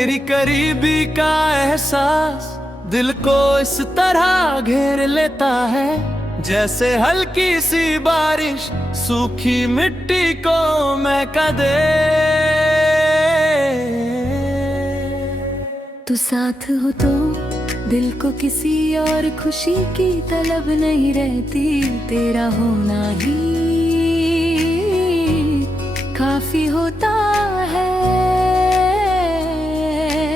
तेरी करीबी का एहसास दिल को इस तरह घेर लेता है, जैसे हल्की सी बारिश सूखी मिट्टी को महका दे। तू साथ हो तो दिल को किसी और खुशी की तलब नहीं रहती, तेरा होना ही काफी होता है।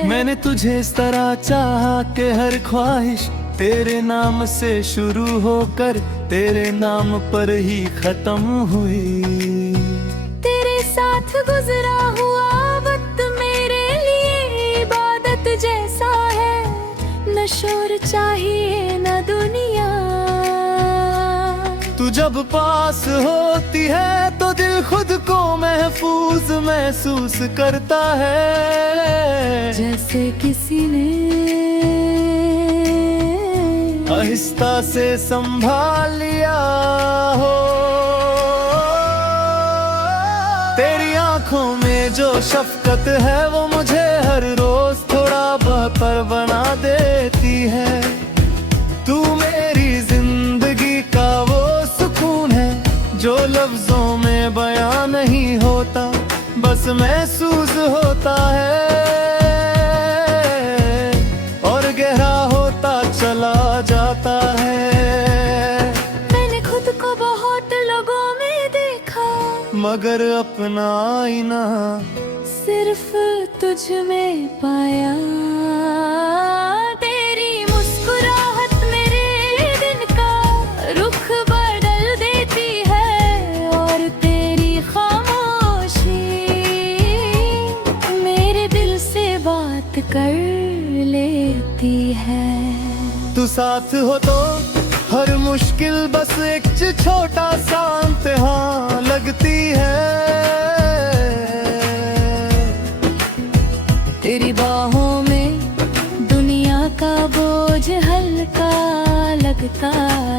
मैंने तुझे इस तरह चाहा कि हर ख्वाहिश तेरे नाम से शुरू होकर तेरे नाम पर ही खत्म हुई। तेरे साथ गुजरा हुआ वक्त मेरे लिए इबादत जैसा है, न शोर चाहिए न दुनिया। तू जब पास होती है तो दिल खुद को महफूज महसूस करता है, जैसे किसी ने आहिस्ता से संभाल लिया हो। तेरी आंखों में जो शफकत है वो मुझे हर रोज थोड़ा बेहतर बना देती है। तू मेरी जिंदगी का वो सुकून है जो लफ्जों में बयां नहीं होता, बस महसूस होता है और गहरा होता चला जाता है। मैंने खुद को बहुत लोगों में देखा, मगर अपना आईना सिर्फ तुझ में पाया। तेरी मुस्कुराहट मेरे दिन का रुख बदल देती है, और तेरी खामोशी मेरे दिल से बात कर लेती है। तू साथ हो तो हर मुश्किल बस एक छोटा सा इम्तिहान लगती है। तेरी बाहों में दुनिया का बोझ हल्का लगता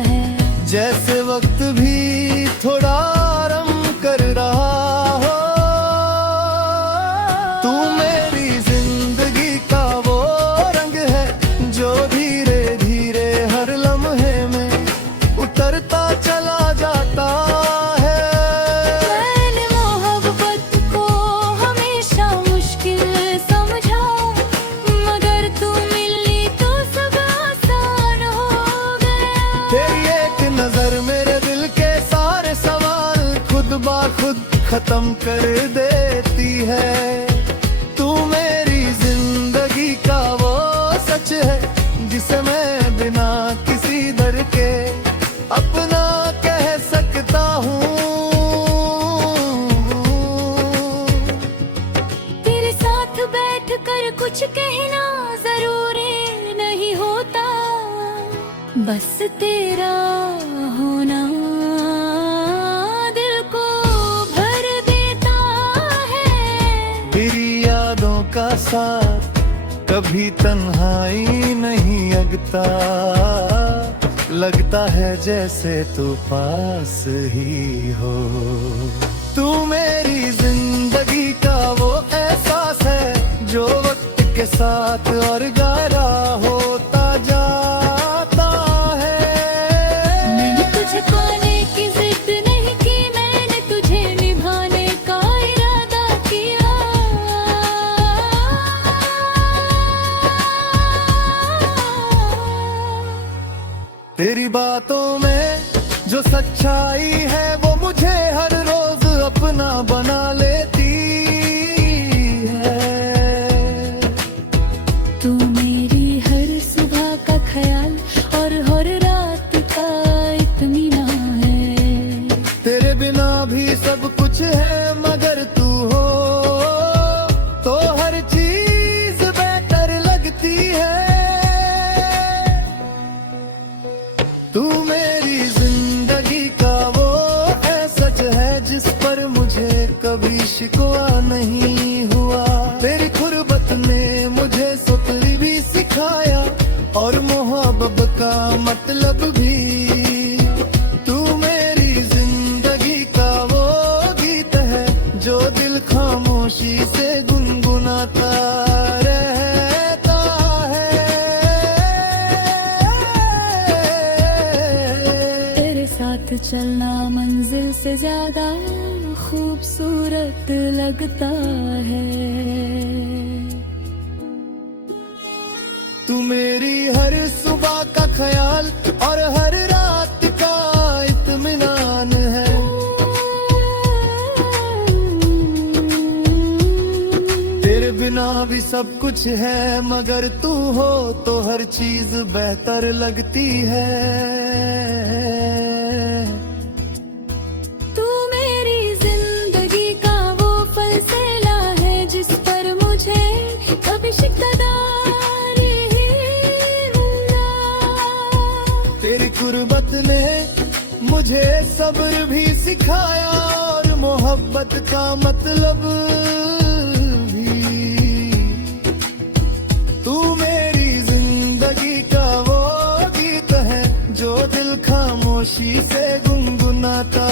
है, जैसे वक्त भी थोड़ा आराम कर रहा हो। तू मेरी जिंदगी का वो रंग है जो धीरे धीरे हर लम्हे में उतरता चला जाता है। मैंने मोहब्बत को हमेशा मुश्किल समझा, मगर तू मिली तो सब आसान हो गया। तेरी एक नजर मेरे दिल के सारे सवाल खुद ब खुद खत्म कर देती है। तू मेरी जिंदगी का वो सच है जिसे मैं बिना किसी डर के अपना कह सकता हूँ। तेरे साथ बैठकर कुछ कहना जरूरी नहीं होता, बस तेरा होना दिल को भर देता है। तेरी यादों का साथ कभी तन्हाई नहीं लगता, लगता है जैसे तू पास ही हो। तू मेरी जिंदगी का वो एहसास है जो वक्त के साथ और गहरा होता जाता है। मैंने तुझे पाने की जिद नहीं की, मैंने तुझे निभाने का इरादा किया। तेरी बातों में जो सच्चाई है वो मुझे हर रोज अपना बना लेती है। तू मेरी हर सुबह का ख्याल और हर रात का इत्मीनान है। तेरे बिना भी सब कुछ है मगर तू हो तो हर चीज बेहतर लगती है। तू मेरी जिंदगी का वो है सच है जिस पर मुझे कभी शिकवा नहीं हुआ। तेरी खुरबत ने मुझे सुतली भी सिखाया और मोहब्बत का मतलब भी। तू मेरी जिंदगी का वो गीत है जो दिल खामोशी से गुनगुनाता रहे। चलना मंजिल से ज्यादा खूबसूरत लगता है। तू मेरी हर सुबह का ख्याल और हर रात का इत्मीनान है। तेरे बिना भी सब कुछ है, मगर तू हो तो हर चीज बेहतर लगती है। तू मेरी जिंदगी का वो फलसेला है जिस पर मुझे कभी शिकदारी हुआ। तेरी कुर्बत ने मुझे सब्र भी सिखाया और मोहब्बत का मतलब भी। तू मेरी जिंदगी का वो गीत है जो दिल खामोशी से गुनगुनाता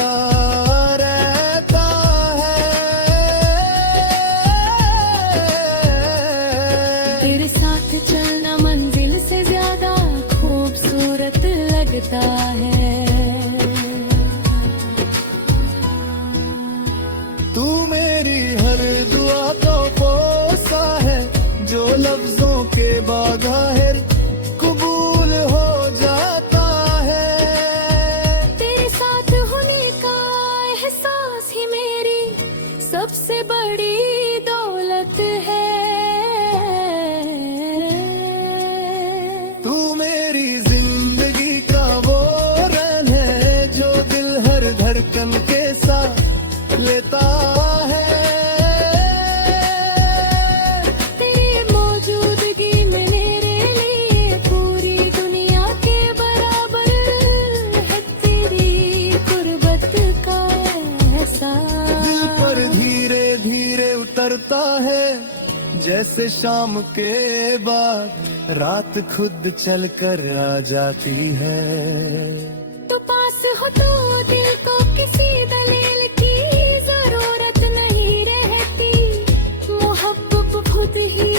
रहता है। तेरे साथ चलना मंजिल से ज्यादा खूबसूरत लगता है। तू मेरी हर दुआ को पोसा है जो लफ्जों के बाहर कबूल हो जाता है। तेरे साथ होने का एहसास ही मेरी सबसे बड़ी दौलत है। तू मेरी जिंदगी का वो रन है जो दिल हर धड़कन के साथ लेता है। तेरी मौजूदगी में मेरे लिए पूरी दुनिया के बराबर है। तेरी गुर्बत का एहसास दिल पर धीरे धीरे उतरता है जैसे शाम के बाद रात खुद चल कर आ जाती है। तू पास हो तो दिल को किसी दलील की जरूरत नहीं रहती। मोहब्बत खुद ही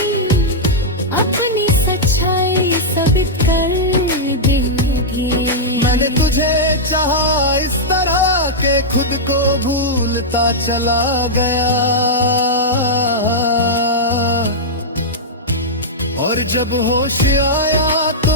अपनी सच्चाई साबित कर देगी। मैंने तुझे चाहा इस तरह के खुद को भूलता चला गया। और जब होश आया तो